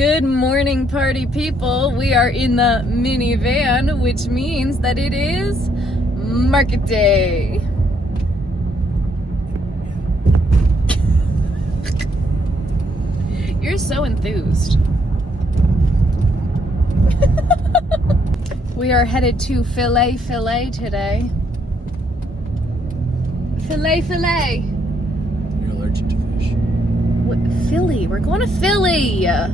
Good morning, party people. We are in the minivan, which means that it is market day. You're so enthused. We are headed to Filet today. Filet. You're allergic to fish. What, Philly? We're going to Philly. Yeah,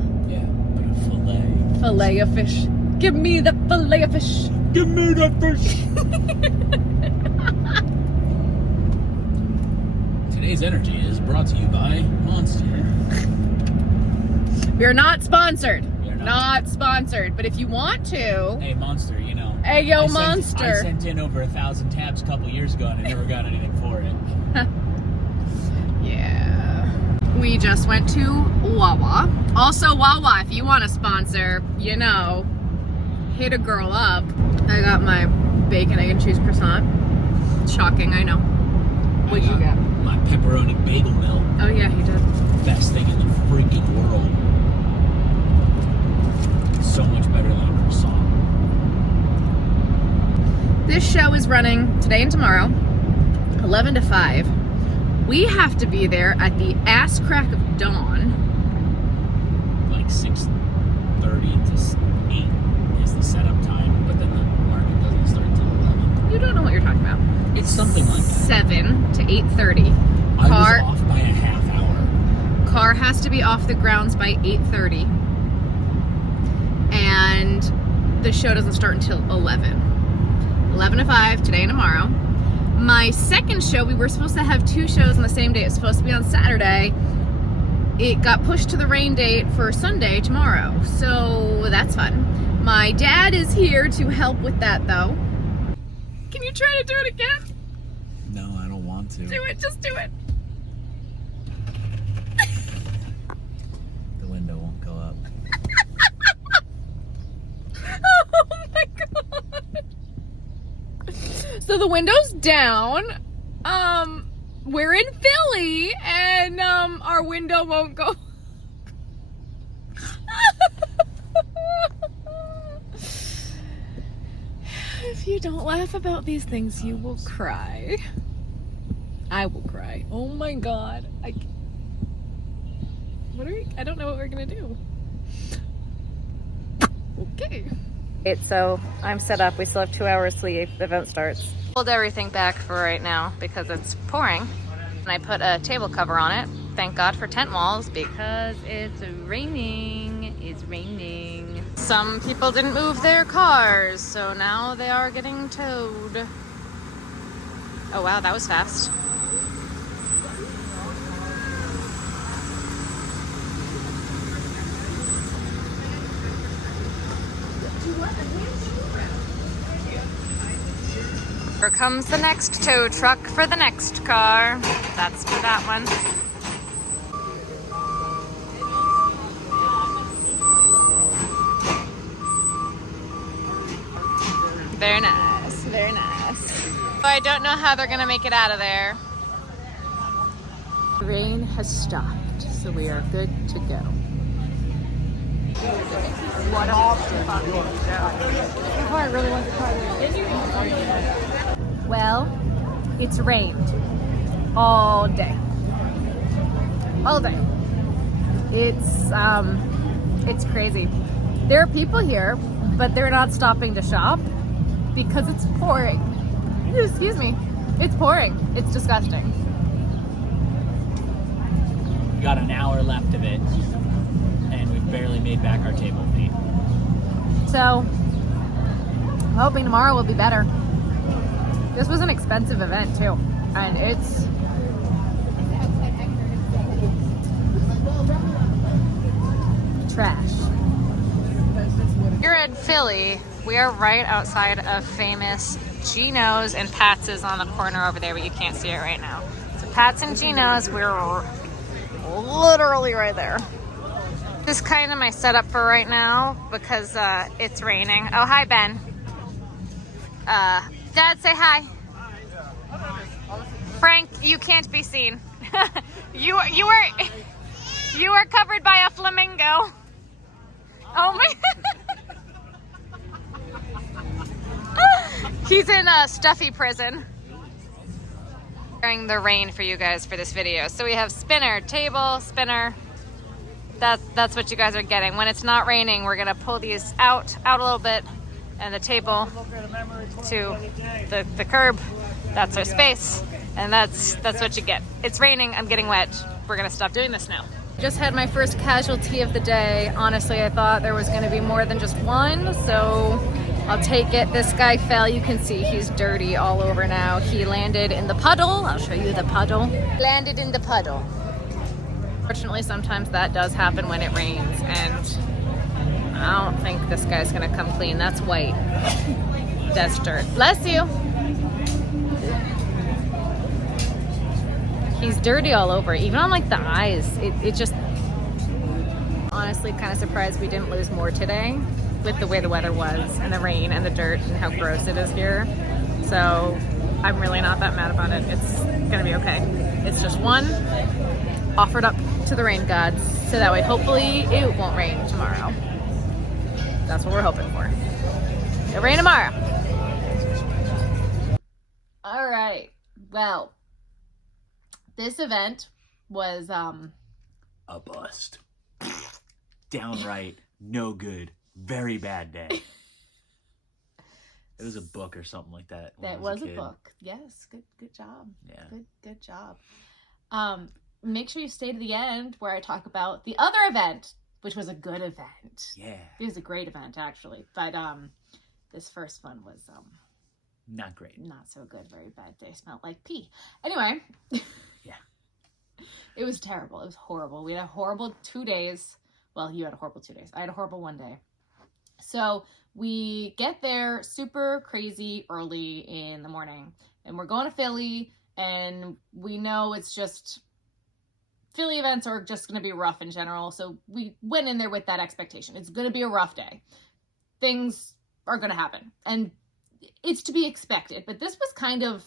but a fillet. Filet of fish. Give me the filet of fish. Give me that fish. Today's energy is brought to you by Monster. We're not sponsored. We are Not sponsored. But if you want to. Hey, Monster, you know. Hey, yo, I Monster. sent in over 1,000 tabs a couple years ago and I never got anything for it. Yeah. We just went to Wawa. Also, Wawa, if you want to sponsor, you know, hit a girl up. I got my bacon, egg, and cheese croissant. Shocking, I know. What'd you get? My pepperoni bagel milk. Oh, yeah, he did. Best thing in the freaking world. It's so much better than a croissant. This show is running today and tomorrow, 11 to 5. We have to be there at the ass crack of dawn. Like 6:30 to 8 is the setup time, but then the market doesn't start till 11. You don't know what you're talking about. It's something like that. 7 to 8:30. I was off by a half hour. Car has to be off the grounds by 8:30. And the show doesn't start until 11. 11 to 5, today and tomorrow. My second show, we were supposed to have 2 shows on the same day. It was supposed to be on Saturday. It got pushed to the rain date for Sunday, tomorrow. So that's fun. My dad is here to help with that, though. Can you try to do it again? No, I don't want to. Do it, just do it. The window won't go up. Oh my god. So the window's down. We're in Philly and our window won't go. If you don't laugh about these things, you will cry. I will cry. Oh my god. I don't know what we're gonna do. Okay. So I'm set up. We still have 2 hours till the event starts. Hold everything back for right now because it's pouring. And I put a table cover on it. Thank God for tent walls because it's raining. It's raining. Some people didn't move their cars, so now they are getting towed. Oh wow, that was fast. Here comes the next tow truck for the next car. That's for that one. Very nice, very nice. I don't know how they're gonna make it out of there. The rain has stopped, so we are good to go. What a fucking show. Oh, I really want to try this. Well, it's rained all day. All day. It's crazy. There are people here, but they're not stopping to shop because it's pouring. Excuse me. It's pouring. It's disgusting. We've got an hour left of it, and we've barely made back our table fee. So, I'm hoping tomorrow will be better. This was an expensive event too, and it's trash. Here at Philly, we are right outside of famous Gino's and Pat's on the corner over there, but you can't see it right now. So Pat's and Gino's, we're literally right there. This is kind of my setup for right now because it's raining. Oh, hi, Ben. Dad, say hi. Frank, you can't be seen. you are covered by a flamingo. Oh my. He's in a stuffy prison. During the rain for you guys for this video. So we have spinner, table, spinner. That's what you guys are getting. When it's not raining, we're gonna pull these out a little bit, and the table to the curb. That's our space, and that's what you get. It's raining, I'm getting wet. We're gonna stop doing this now. Just had my first casualty of the day. Honestly, I thought there was gonna be more than just one, so I'll take it. This guy fell. You can see he's dirty all over now. He landed in the puddle. I'll show you the puddle. Landed in the puddle. Fortunately, sometimes that does happen when it rains, and I don't think this guy's gonna come clean. That's white. That's dirt. Bless you. He's dirty all over, even on like the eyes. It just, honestly, kind of surprised we didn't lose more today with the way the weather was and the rain and the dirt and how gross it is here. So I'm really not that mad about it. It's gonna be okay. It's just one offered up to the rain gods, so that way hopefully it won't rain tomorrow. That's what we're hoping for. It'll rain tomorrow. All right, well, this event was a bust. Downright no good. Very bad day. It was a book or something like that. That was a book. Yes, good job. Yeah. Good job. Make sure you stay to the end where I talk about the other event, which was a good event. Yeah. It was a great event actually, but this first one was not great. Not so good. Very bad day. Smelled like pee. Anyway. Yeah. It was terrible. It was horrible. We had a horrible 2 days. Well, you had a horrible 2 days. I had a horrible 1 day. So we get there super crazy early in the morning, and we're going to Philly, and we know it's just Philly events are just going to be rough in general. So we went in there with that expectation. It's going to be a rough day. Things are going to happen, and it's to be expected. But this was kind of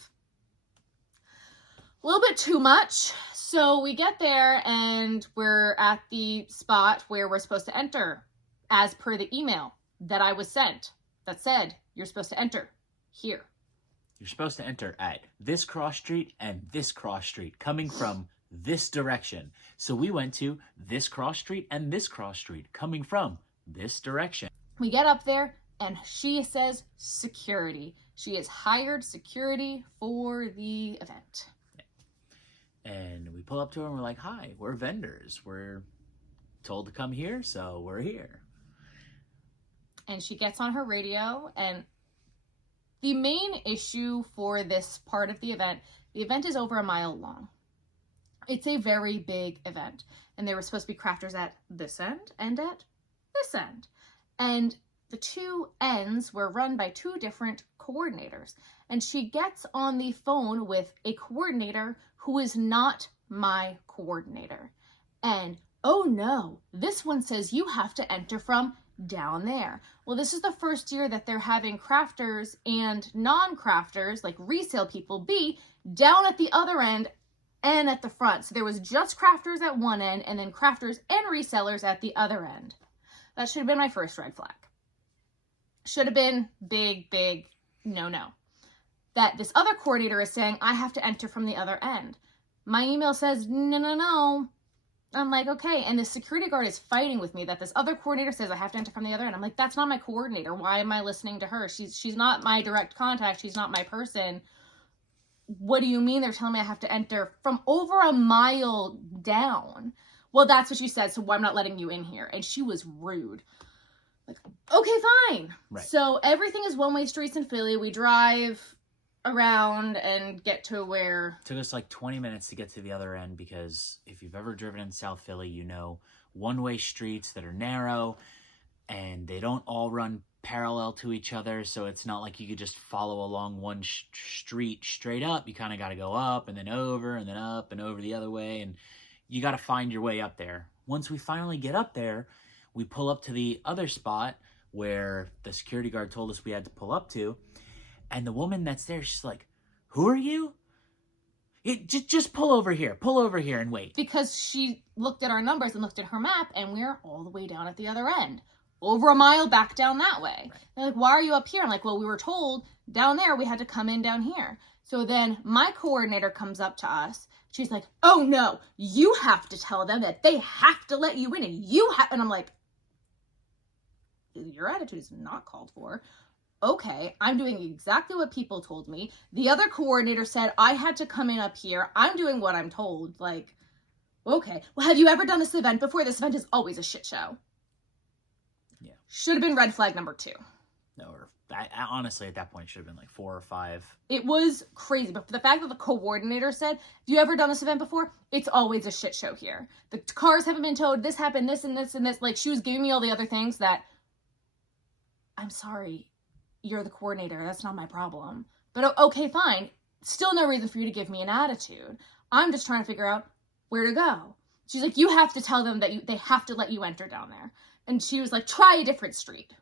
a little bit too much. So we get there, and we're at the spot where we're supposed to enter as per the email that I was sent that said you're supposed to enter here. You're supposed to enter at this cross street and this cross street coming from this direction. So we went to this cross street and this cross street coming from this direction. We get up there, and she says security. She has hired security for the event. And we pull up to her and we're like, hi, we're vendors. We're told to come here, so we're here. And she gets on her radio, and the main issue for this part of the event is over a mile long. It's a very big event, and there were supposed to be crafters at this end and at this end. And the two ends were run by two different coordinators. And she gets on the phone with a coordinator who is not my coordinator. And, oh no, this one says you have to enter from down there. Well, this is the first year that they're having crafters and non-crafters, like resale people, be down at the other end and at the front. So there was just crafters at one end and then crafters and resellers at the other end. That should have been my first red flag. Should have been big no. That this other coordinator is saying I have to enter from the other end. My email says no. I'm like, okay. And the security guard is fighting with me that this other coordinator says I have to enter from the other end. I'm like, that's not my coordinator. Why am I listening to her? She's not my direct contact. She's not my person. What do you mean they're telling me I have to enter from over a mile down? Well, that's what she said, so I'm not letting you in here. And she was rude. Like, okay, fine. Right. So everything is one-way streets in Philly. We drive around and get to where... It took us like 20 minutes to get to the other end, because if you've ever driven in South Philly, you know one-way streets that are narrow and they don't all run parallel to each other, so it's not like you could just follow along one street straight up. You kind of got to go up and then over and then up and over the other way, and you got to find your way up there. Once we finally get up there, we pull up to the other spot where the security guard told us we had to pull up to, and the woman that's there, she's like, who are you? Just pull over here and wait. Because she looked at our numbers and looked at her map, and we're all the way down at the other end. over a mile back down that way. Right. They're like, why are you up here? I'm like, well, we were told down there we had to come in down here. So then my coordinator comes up to us. She's like, oh no, you have to tell them that they have to let you in, and you have, and I'm like, your attitude is not called for. Okay, I'm doing exactly what people told me. The other coordinator said I had to come in up here. I'm doing what I'm told. Like, okay. Well, have you ever done this event before? This event is always a shit show. Yeah. Should have been red flag number 2. No, or I honestly, at that point, should have been like 4 or 5. It was crazy. But the fact that the coordinator said, have you ever done this event before? It's always a shit show here. The cars haven't been towed. This happened, this and this and this. Like, she was giving me all the other things that, I'm sorry, you're the coordinator. That's not my problem. But okay, fine. Still no reason for you to give me an attitude. I'm just trying to figure out where to go. She's like, you have to tell them that they have to let you enter down there. And she was like, try a different street.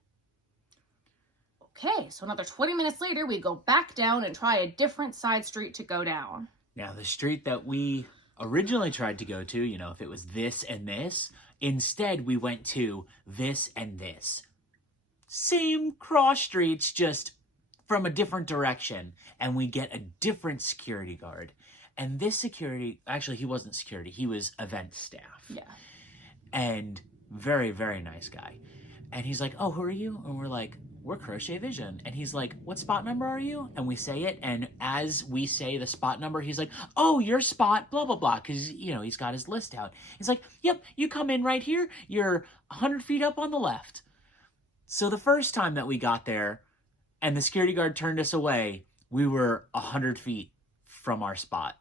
Okay, so another 20 minutes later, we go back down and try a different side street to go down. Now, the street that we originally tried to go to, you know, if it was this and this, instead we went to this and this. Same cross streets, just from a different direction. And we get a different security guard. And this security, actually, he wasn't security. He was event staff. Yeah. And very, very nice guy. And he's like, oh, who are you? And we're like, we're Crochet Vision. And he's like, what spot number are you? And we say it. And as we say the spot number, he's like, oh, your spot, blah, blah, blah. Because, you know, he's got his list out. He's like, yep, you come in right here. You're 100 feet up on the left. So the first time that we got there and the security guard turned us away, we were 100 feet from our spot.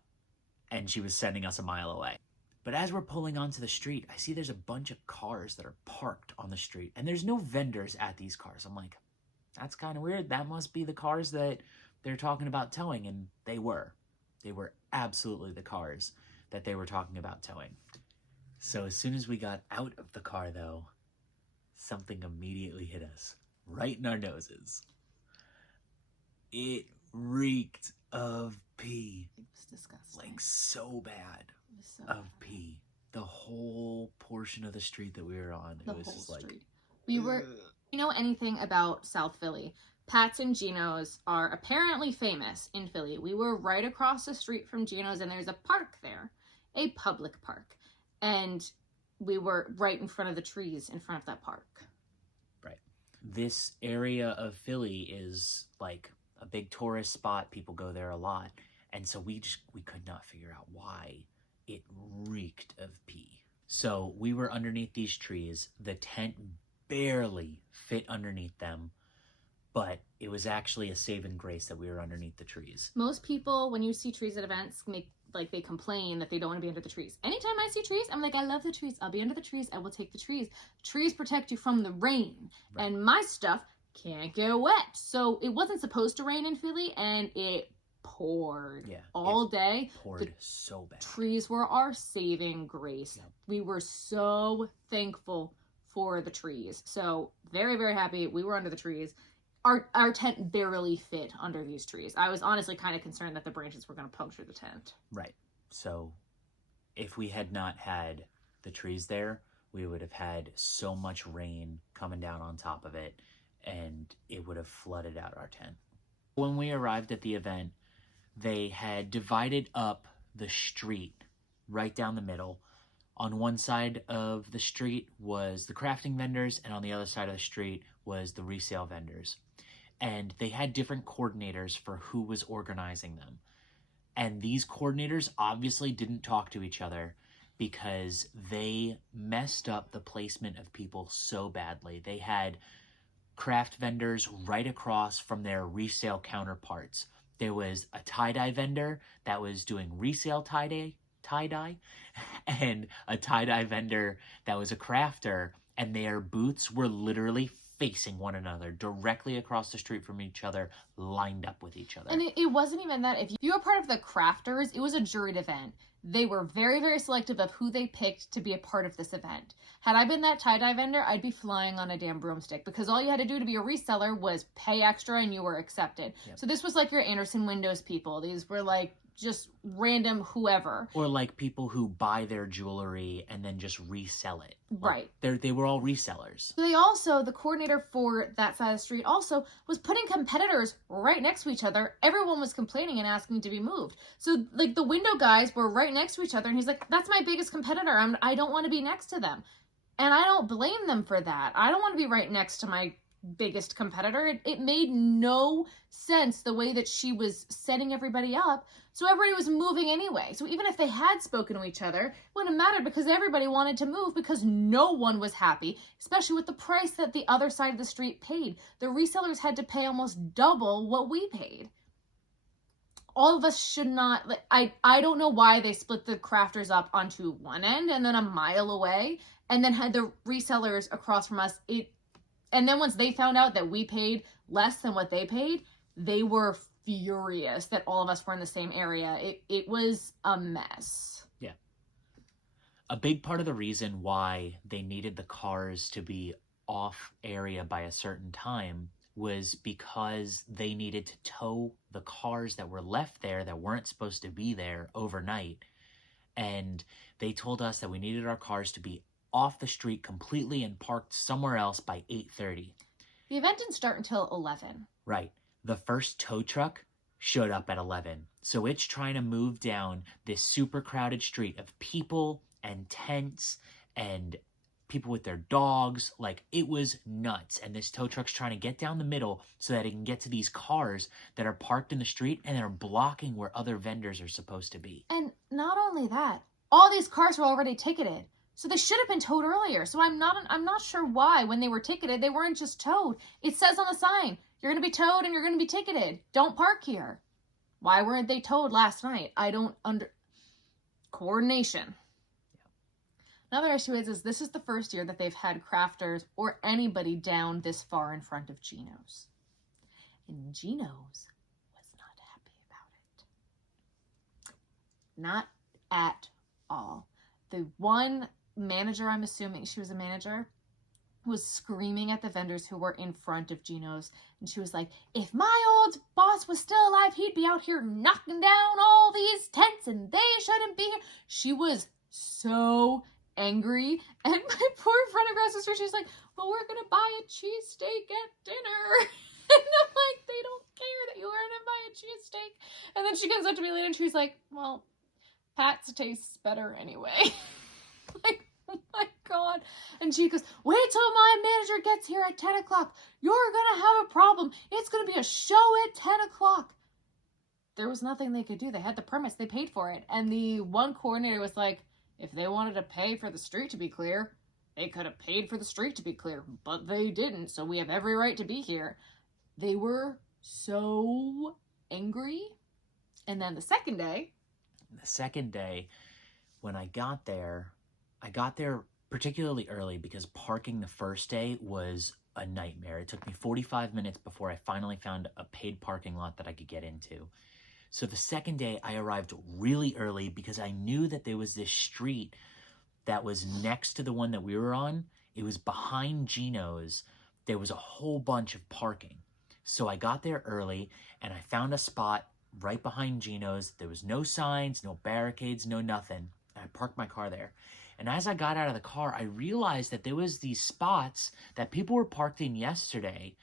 And she was sending us a mile away. But as we're pulling onto the street, I see there's a bunch of cars that are parked on the street. And there's no vendors at these cars. I'm like, that's kind of weird. That must be the cars that they're talking about towing. And they were. They were absolutely the cars that they were talking about towing. So as soon as we got out of the car, though, something immediately hit us right in our noses. It reeked of pee. It was disgusting. Like, so bad. It was so Of pee. The whole portion of the street that we were on, the it was whole just like, street. We were, you know anything about South Philly? Pat's and Gino's are apparently famous in Philly. We were right across the street from Gino's, and there's a park there, a public park. And we were right in front of the trees in front of that park. right. This area of Philly is like a big tourist spot. People go there a lot. And so we could not figure out why it reeked of pee. So we were underneath these trees. The tent barely fit underneath them, but it was actually a saving grace that we were underneath the trees. Most people, when you see trees at events, they complain that they don't want to be under the trees. Anytime I see trees, I'm like, I love the trees. I'll be under the trees. I will take the trees. Trees protect you from the rain. Right. And my stuff can't get wet. So it wasn't supposed to rain in Philly, and it poured all day. Poured so bad. Trees were our saving grace. Yep. We were so thankful for the trees. So very, very happy we were under the trees. Our tent barely fit under these trees. I was honestly kind of concerned that the branches were going to puncture the tent. Right. So if we had not had the trees there, we would have had so much rain coming down on top of it, and it would have flooded out our tent. When we arrived at the event, they had divided up the street right down the middle. On one side of the street was the crafting vendors, and on the other side of the street was the resale vendors. And they had different coordinators for who was organizing them. And these coordinators obviously didn't talk to each other because they messed up the placement of people so badly. They had craft vendors right across from their resale counterparts. There was a tie-dye vendor that was doing resale tie-dye, and a tie-dye vendor that was a crafter, and their booths were literally facing one another, directly across the street from each other, lined up with each other. And it wasn't even that. If you were part of the crafters, it was a juried event. They were very, very selective of who they picked to be a part of this event. Had I been that tie-dye vendor, I'd be flying on a damn broomstick, because all you had to do to be a reseller was pay extra and you were accepted. Yep. So this was like your Anderson Windows people. These were like just random whoever. Or like people who buy their jewelry and then just resell it. Right. They were all resellers. They also, the coordinator for that side of the street also was putting competitors right next to each other. Everyone was complaining and asking to be moved. So like the window guys were right next to each other and he's like, that's my biggest competitor. I don't want to be next to them. And I don't blame them for that. I don't want to be right next to my biggest competitor. It made no sense the way that she was setting everybody up. So everybody was moving anyway. So even if they had spoken to each other, it wouldn't have mattered because everybody wanted to move because no one was happy, especially with the price that the other side of the street paid. The resellers had to pay almost double what we paid. All of us should not, I don't know why they split the crafters up onto one end and then a mile away and then had the resellers across from us. And then once they found out that we paid less than what they paid, they were furious that all of us were in the same area. It was a mess. Yeah. A big part of the reason why they needed the cars to be off area by a certain time was because they needed to tow the cars that were left there that weren't supposed to be there overnight. And they told us that we needed our cars to be off the street completely and parked somewhere else by 8:30. The event didn't start until 11. Right. The first tow truck showed up at 11. So it's trying to move down this super crowded street of people and tents and people with their dogs. Like, it was nuts. And this tow truck's trying to get down the middle so that it can get to these cars that are parked in the street and they're blocking where other vendors are supposed to be. And not only that, all these cars were already ticketed. So they should have been towed earlier. So I'm not sure why when they were ticketed, they weren't just towed. It says on the sign, you're going to be towed and you're going to be ticketed. Don't park here. Why weren't they towed last night? I don't coordination. Another issue is this is the first year that they've had crafters or anybody down this far in front of Gino's. And Gino's was not happy about it. Not at all. The one manager, I'm assuming she was a manager, was screaming at the vendors who were in front of Gino's. And she was like, if my old boss was still alive, he'd be out here knocking down all these tents and they shouldn't be here. She was so angry. And my poor friend across the street, she's like, well, we're going to buy a cheesesteak at dinner. And I'm like, they don't care that you were going to buy a cheesesteak. And then she comes up to me later and she's like, well, Pat's tastes better anyway. Like, oh my God. And she goes, wait till my manager gets here at 10 o'clock. You're going to have a problem. It's going to be a show at 10 o'clock. There was nothing they could do. They had the permits. They paid for it. And the one coordinator was like, if they wanted to pay for the street to be clear, they could have paid for the street to be clear. But they didn't. So we have every right to be here. They were so angry. And then the second day, when I got there particularly early because parking the first day was a nightmare. It took me 45 minutes before I finally found a paid parking lot that I could get into. So the second day I arrived really early because I knew that there was this street that was next to the one that we were on. It was behind Gino's. There was a whole bunch of parking. So I got there early and I found a spot right behind Gino's. There was no signs, no barricades, no nothing. And I parked my car there. And as I got out of the car, I realized that there was these spots that people were parked in yesterday.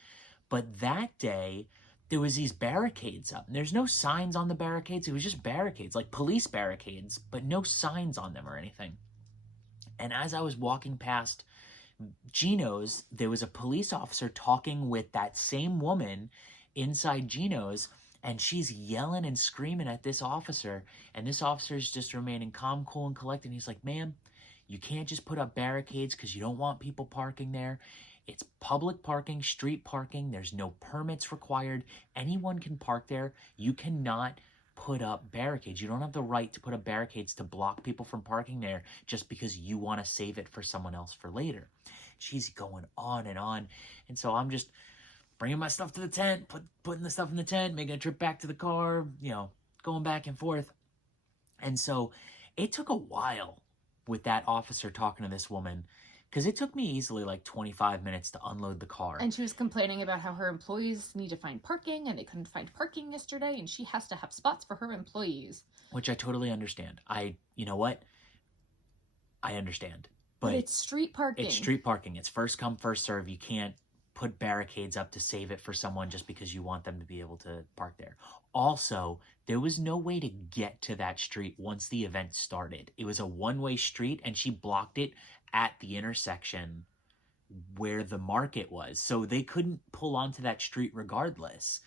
But that day, there was these barricades up. And there's no signs on the barricades. It was just barricades, like police barricades, but no signs on them or anything. And as I was walking past Gino's, there was a police officer talking with that same woman inside Gino's. And she's yelling and screaming at this officer. And this officer is just remaining calm, cool, and collected. And he's like, ma'am, you can't just put up barricades because you don't want people parking there. It's public parking, street parking. There's no permits required. Anyone can park there. You cannot put up barricades. You don't have the right to put up barricades to block people from parking there just because you want to save it for someone else for later. She's going on. And so I'm just bringing my stuff to the tent, putting the stuff in the tent, making a trip back to the car, going back and forth. And so it took a while with that officer talking to this woman Because it took me easily like 25 minutes to unload the car. And she was complaining about how her employees need to find parking and they couldn't find parking yesterday and she has to have spots for her employees. Which I totally understand. You know what? I understand. But it's street parking. It's street parking. It's first come, first serve. You can't put barricades up to save it for someone just because you want them to be able to park there. Also, there was no way to get to that street once the event started. It was a one-way street, and she blocked it at the intersection where the market was. So they couldn't pull onto that street regardless.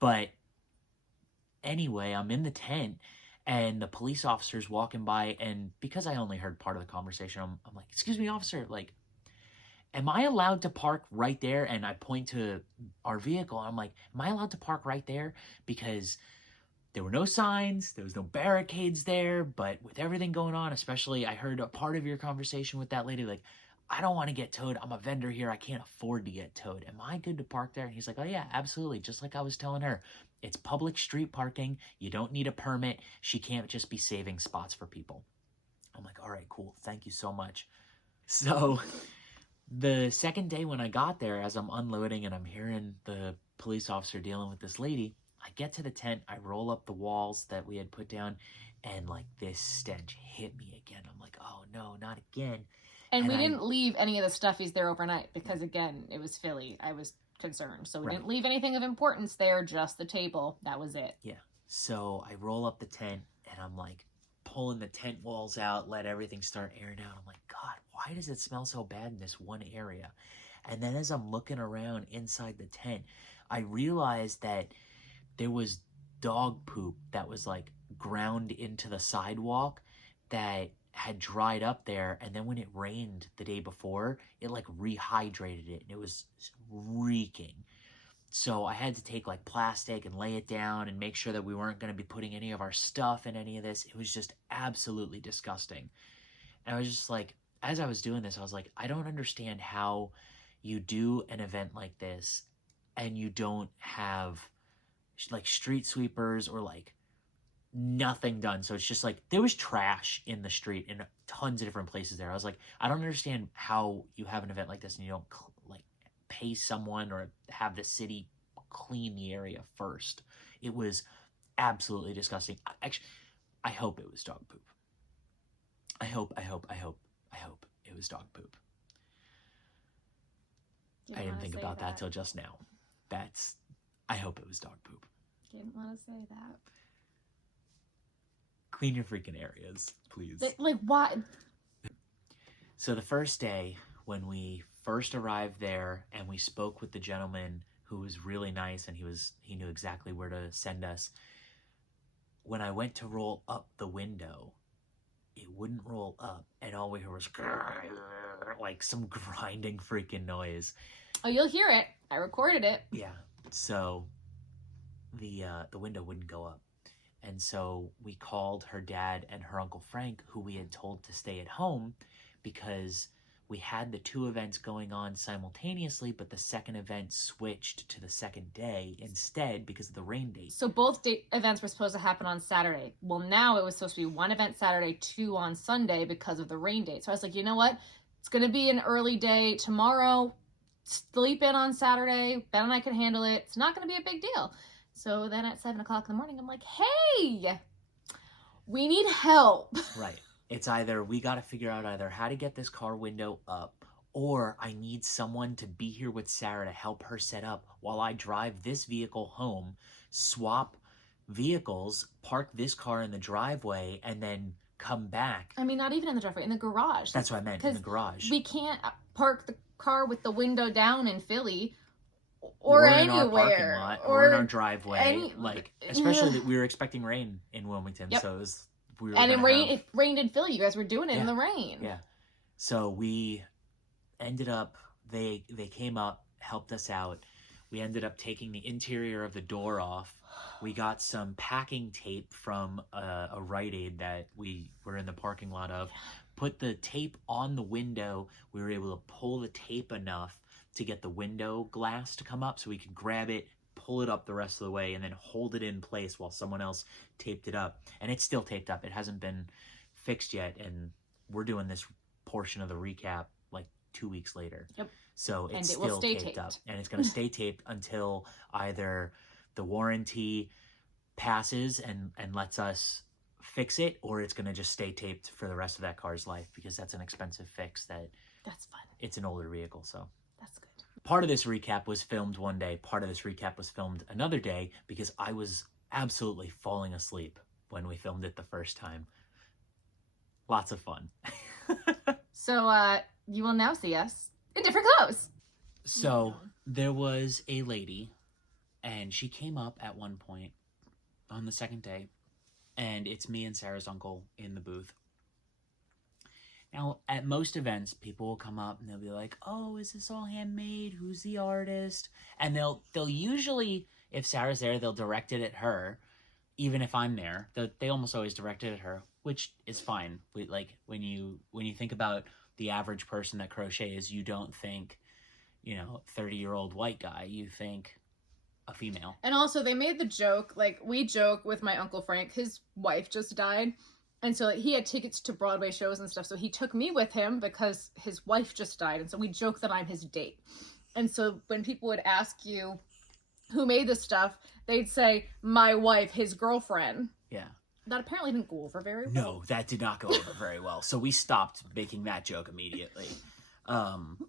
But anyway, I'm in the tent, and the police officer's walking by, and because I only heard part of the conversation, I'm like, excuse me, officer, like, am I allowed to park right there? And I point to our vehicle. And I'm like, am I allowed to park right there? Because there were no signs. There was no barricades there. But with everything going on, especially I heard a part of your conversation with that lady, like, I don't want to get towed. I'm a vendor here. I can't afford to get towed. Am I good to park there? And he's like, oh, yeah, absolutely. Just like I was telling her. It's public street parking. You don't need a permit. She can't just be saving spots for people. I'm like, all right, cool. Thank you so much. So the second day when I got there, as I'm unloading and I'm hearing the police officer dealing with this lady, I get to the tent, I roll up the walls that we had put down, and like this stench hit me again. I'm like, oh no, not again. And we didn't leave any of the stuffies there overnight because, again, it was Philly. I was concerned. So we didn't leave anything of importance there, just the table. That was it. Yeah. So I roll up the tent and I'm like pulling the tent walls out, let everything start airing out. I'm like, God, why does it smell so bad in this one area? And then as I'm looking around inside the tent, I realized that there was dog poop that was like ground into the sidewalk that had dried up there, and then when it rained the day before, it like rehydrated it, and it was reeking. So I had to take like plastic and lay it down and make sure that we weren't going to be putting any of our stuff in any of this. It was just absolutely disgusting. And I was just like, as I was doing this, I was like, I don't understand how you do an event like this and you don't have like street sweepers or like nothing done. So it's just like there was trash in the street in tons of different places there. I was like, I don't understand how you have an event like this and you don't like pay someone or have the city clean the area first. It was absolutely disgusting. Actually, I hope it was dog poop. I hope it was dog poop. I didn't think about that till just now. I hope it was dog poop. Didn't want to say that. Clean your freaking areas, please. Like, why? So the first day, when we first arrived there and we spoke with the gentleman who was really nice and he knew exactly where to send us, when I went to roll up the window, it wouldn't roll up, and all we heard was like some grinding freaking noise. Oh, you'll hear it. I recorded it. Yeah. So the window wouldn't go up. And so we called her dad and her Uncle Frank, who we had told to stay at home because we had the two events going on simultaneously, but the second event switched to the second day instead because of the rain date. So both events were supposed to happen on Saturday. Well, now it was supposed to be one event Saturday, two on Sunday because of the rain date. So I was like, you know what? It's going to be an early day tomorrow. Sleep in on Saturday. Ben and I can handle it. It's not going to be a big deal. So then at 7 o'clock in the morning, I'm like, hey, we need help. Right. It's either we got to figure out either how to get this car window up, or I need someone to be here with Sarah to help her set up while I drive this vehicle home, swap vehicles, park this car in the driveway, and then come back. I mean, not even in the driveway, in the garage. That's what I meant, in the garage. We can't park the car with the window down in Philly. Or anywhere, in our parking lot, or in our driveway, especially that we were expecting rain in Wilmington, yep. So it rained in Philly. You guys were doing it in the rain. Yeah, so we ended up. They came up, helped us out. We ended up taking the interior of the door off. We got some packing tape from a Rite Aid that we were in the parking lot of. Put the tape on the window. We were able to pull the tape enough to get the window glass to come up so we could grab it, pull it up the rest of the way, and then hold it in place while someone else taped it up. And it's still taped up. It hasn't been fixed yet, and we're doing this portion of the recap like 2 weeks later. Yep. So it's And it will still stay taped up. taped. And it's going to stay taped until either the warranty passes and lets us fix it, or it's going to just stay taped for the rest of that car's life, because that's an expensive fix. That's fun. It's an older vehicle, so. That's good. Part of this recap was filmed one day. Part of this recap was filmed another day, because I was absolutely falling asleep when we filmed it the first time. Lots of fun. So you will now see us in different clothes. So there was a lady, and she came up at one point on the second day, and it's me and Sarah's uncle in the booth. Now, at most events, people will come up and they'll be like, "Oh, is this all handmade? Who's the artist?" And they'll usually, if Sarah's there, they'll direct it at her. Even if I'm there, they almost always direct it at her, which is fine. Like when you think about the average person that crochets, you don't think, 30-year-old white guy. You think a female. And also, they made the joke, like, we joke with my Uncle Frank, his wife just died, and so he had tickets to Broadway shows and stuff, so he took me with him because his wife just died, and so we joke that I'm his date. And so when people would ask you who made this stuff, they'd say, my wife, his girlfriend. Yeah. That apparently didn't go over very well. No, that did not go over very well, so we stopped making that joke immediately.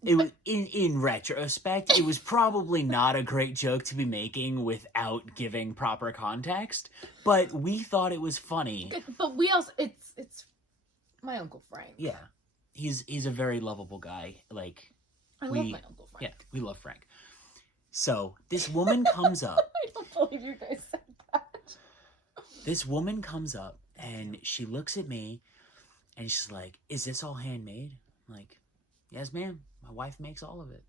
It was in retrospect, it was probably not a great joke to be making without giving proper context, but we thought it was funny. But we also, it's my Uncle Frank. Yeah, he's a very lovable guy. Like, I love my Uncle Frank. Yeah, we love Frank. So this woman comes up. I don't believe you guys said that. This woman comes up and she looks at me and she's like, "Is this all handmade?" I'm like, "Yes, ma'am. My wife makes all of it."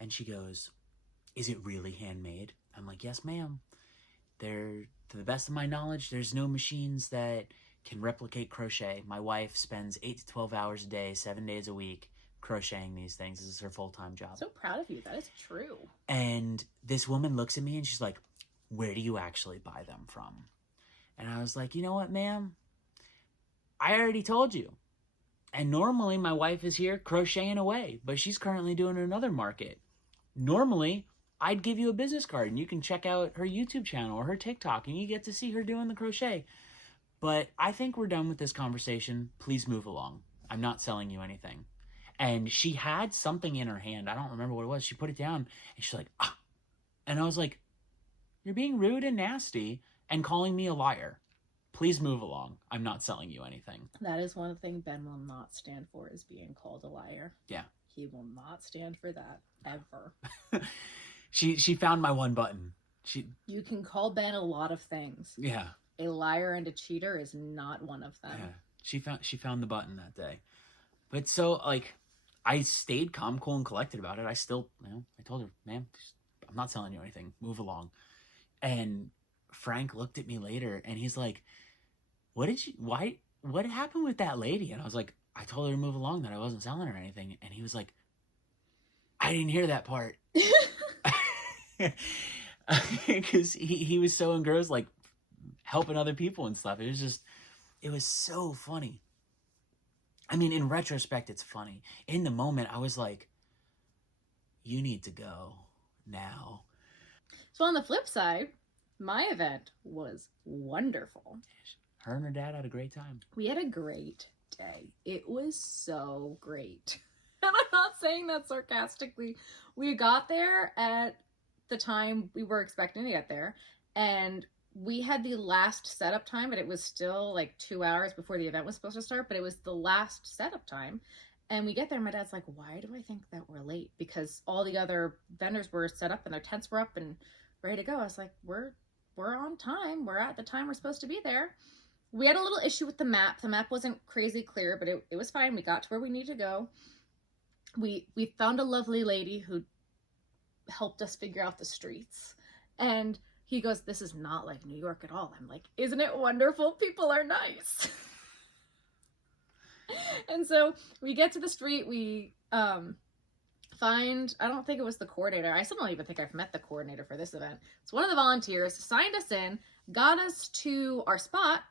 And she goes, "Is it really handmade?" I'm like, "Yes, ma'am. To the best of my knowledge, there's no machines that can replicate crochet. My wife spends 8 to 12 hours a day, 7 days a week, crocheting these things. This is her full-time job." So proud of you. That is true. And this woman looks at me and she's like, "Where do you actually buy them from?" And I was like, "You know what, ma'am? I already told you. And normally my wife is here crocheting away, but she's currently doing another market. Normally, I'd give you a business card and you can check out her YouTube channel or her TikTok and you get to see her doing the crochet. But I think we're done with this conversation. Please move along. I'm not selling you anything." And she had something in her hand. I don't remember what it was. She put it down and she's like, "Ah." And I was like, "You're being rude and nasty and calling me a liar. Please move along. I'm not selling you anything." That is one thing Ben will not stand for, is being called a liar. Yeah. He will not stand for that, ever. She found my one button. You can call Ben a lot of things. Yeah. A liar and a cheater is not one of them. Yeah. She found the button that day. But so, like, I stayed calm, cool, and collected about it. I still, I told her, "Ma'am, I'm not selling you anything. Move along." And Frank looked at me later and he's like, what happened with that lady?" And I was like, "I told her to move along, that I wasn't selling her anything." And he was like, "I didn't hear that part." Because he was so engrossed, like, helping other people and stuff. It was so funny. I mean, in retrospect, it's funny. In the moment, I was like, "You need to go now." So on the flip side, my event was wonderful. Her and her dad had a great time. We had a great day. It was so great. And I'm not saying that sarcastically. We got there at the time we were expecting to get there, and we had the last setup time, but it was still like 2 hours before the event was supposed to start, but it was the last setup time. And we get there, and my dad's like, "Why do I think that we're late?" Because all the other vendors were set up and their tents were up and ready to go. I was like, we're on time. We're at the time we're supposed to be there. We had a little issue with the map. The map wasn't crazy clear, but it was fine. We got to where we needed to go. We found a lovely lady who helped us figure out the streets. And he goes, "This is not like New York at all." I'm like, "Isn't it wonderful? People are nice." And so we get to the street. We find, I don't think it was the coordinator. I still don't even think I've met the coordinator for this event. It's one of the volunteers, signed us in, got us to our spot.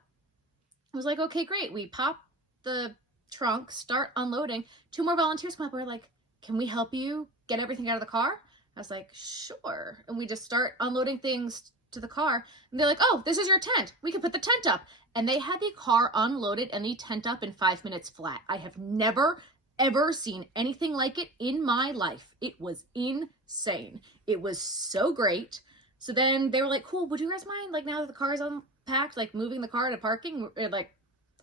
I was like, "Okay, great." We pop the trunk, start unloading. 2 more volunteers come up. We're like, can we help you get everything out of the car? I was like, sure. And we just start unloading things to the car. And they're like, oh, this is your tent. We can put the tent up. And they had the car unloaded and the tent up in 5 minutes flat. I have never, ever seen anything like it in my life. It was insane. It was so great. So then they were like, cool, would you guys mind, like, now that the car is unpacked, like, moving the car to parking? We're like,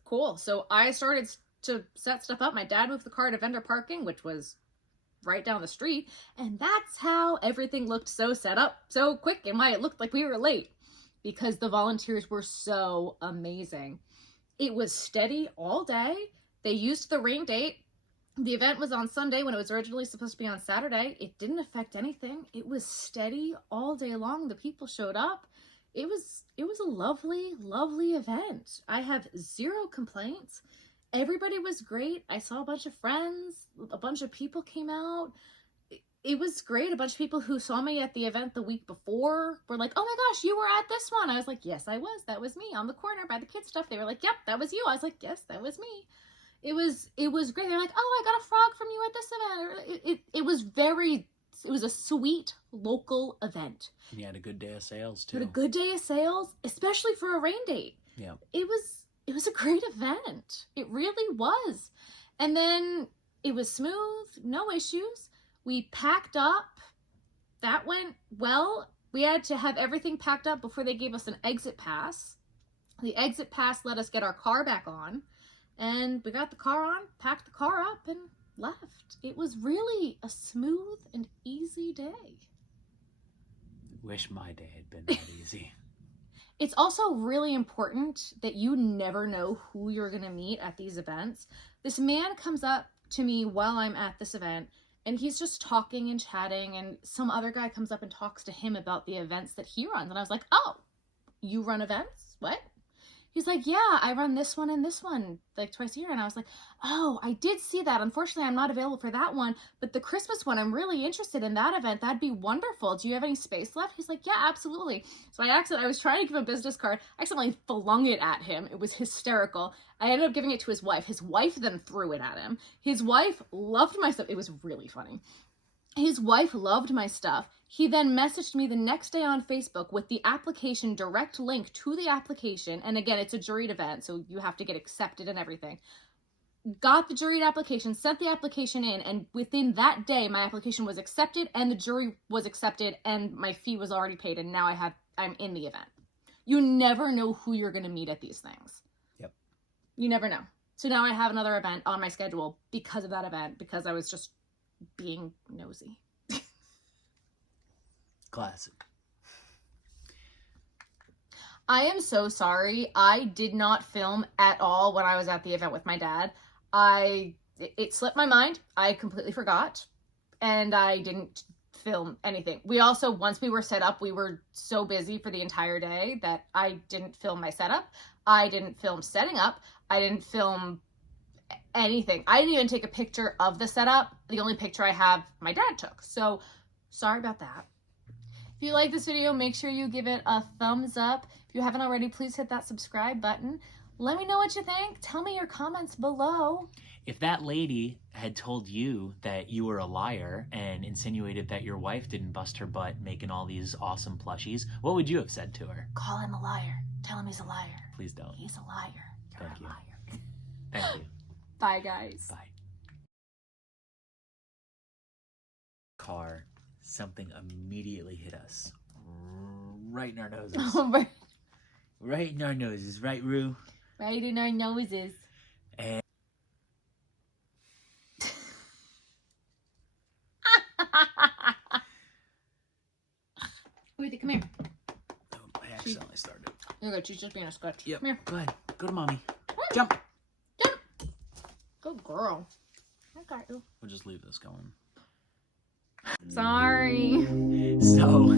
cool. So I started to set stuff up. My dad moved the car to vendor parking, which was right down the street, and that's how everything looked so set up so quick, and why it looked like we were late, because the volunteers were so amazing. It was steady all day. They used the rain date. The event was on Sunday when it was originally supposed to be on Saturday. It didn't affect anything. It was steady all day long. The people showed up. It was a lovely, lovely event. I have zero complaints. Everybody was great. I saw a bunch of friends. A bunch of people came out. It was great. A bunch of people who saw me at the event the week before were like, oh my gosh, you were at this one. I was like, yes, I was. That was me on the corner by the kids stuff. They were like, yep, that was you. I was like, yes, that was me. It was great. They're like, oh, I got a frog from you at this event. It was a sweet local event. And you had a good day of sales too. Had a good day of sales, especially for a rain date. Yeah. It was a great event. It really was. And then it was smooth, no issues. We packed up. That went well. We had to have everything packed up before they gave us an exit pass. The exit pass let us get our car back on. And we got the car on, packed the car up, and left. It was really a smooth and easy day. Wish my day had been that easy. It's also really important that you never know who you're going to meet at these events. This man comes up to me while I'm at this event, and he's just talking and chatting, and some other guy comes up and talks to him about the events that he runs. And I was like, oh, you run events? What? He's like, yeah, I run this one and this one like twice a year. And I was like, oh, I did see that. Unfortunately, I'm not available for that one. But the Christmas one, I'm really interested in that event. That'd be wonderful. Do you have any space left? He's like, yeah, absolutely. So I was trying to give him a business card. I accidentally flung it at him. It was hysterical. I ended up giving it to his wife. His wife then threw it at him. His wife loved my stuff. It was really funny. His wife loved my stuff. He then messaged me the next day on Facebook with the application, direct link to the application. And again, it's a juried event, so you have to get accepted and everything. Got the juried application, sent the application in, and within that day, my application was accepted and the jury was accepted and my fee was already paid, and now I'm in the event. You never know who you're going to meet at these things. Yep. You never know. So now I have another event on my schedule because of that event, because I was just being nosy. Classic. I am so sorry. I did not film at all when I was at the event with my dad. It slipped my mind. I completely forgot. And I didn't film anything. We also, once we were set up, we were so busy for the entire day that I didn't film my setup. I didn't film setting up. I didn't film anything. I didn't even take a picture of the setup. The only picture I have, my dad took. So sorry about that. If you like this video, make sure you give it a thumbs up. If you haven't already, please hit that subscribe button. Let me know what you think. Tell me your comments below. If that lady had told you that you were a liar and insinuated that your wife didn't bust her butt making all these awesome plushies, what would you have said to her? Call him a liar. Tell him he's a liar. Please don't. He's a liar. You're Thank a you. liar. Thank you. Bye, guys. Bye. Car, something immediately hit us. Right in our noses. Right in our noses, right, Rue? Right in our noses. And Wait, come here. oh, I accidentally started. You're good. She's just being a scotch. Yep. Come here. Go ahead. Go to mommy. Jump. Jump. Good girl. I got you. We'll just leave this going. Sorry. So